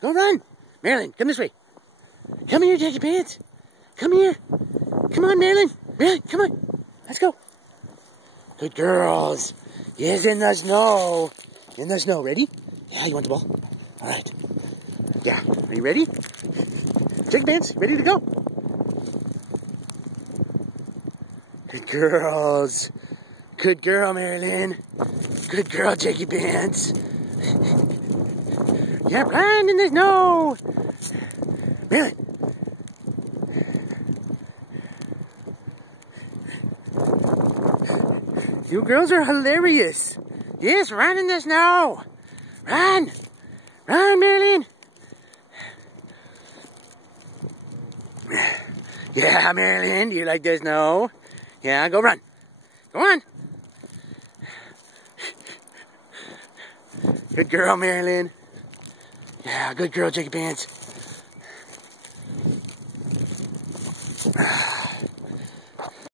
Go run. Marilyn, come this way. Come here, Jakey Pants. Come here. Come on, Marilyn. Marilyn, come on. Let's go. Good girls. Yes, in the snow. In the snow. Ready? Yeah, you want the ball? All right. Yeah. Are you ready? Jakey Pants, ready to go? Good girls. Good girl, Marilyn. Good girl, Jakey Pants. Yeah, blind in the snow. Marilyn. You girls are hilarious. Yes, run in the snow. Run. Run, Marilyn. Yeah, Marilyn, do you like the snow? Yeah, go run. Go on. Good girl, Marilyn. Yeah, good girl, Jakey Pants.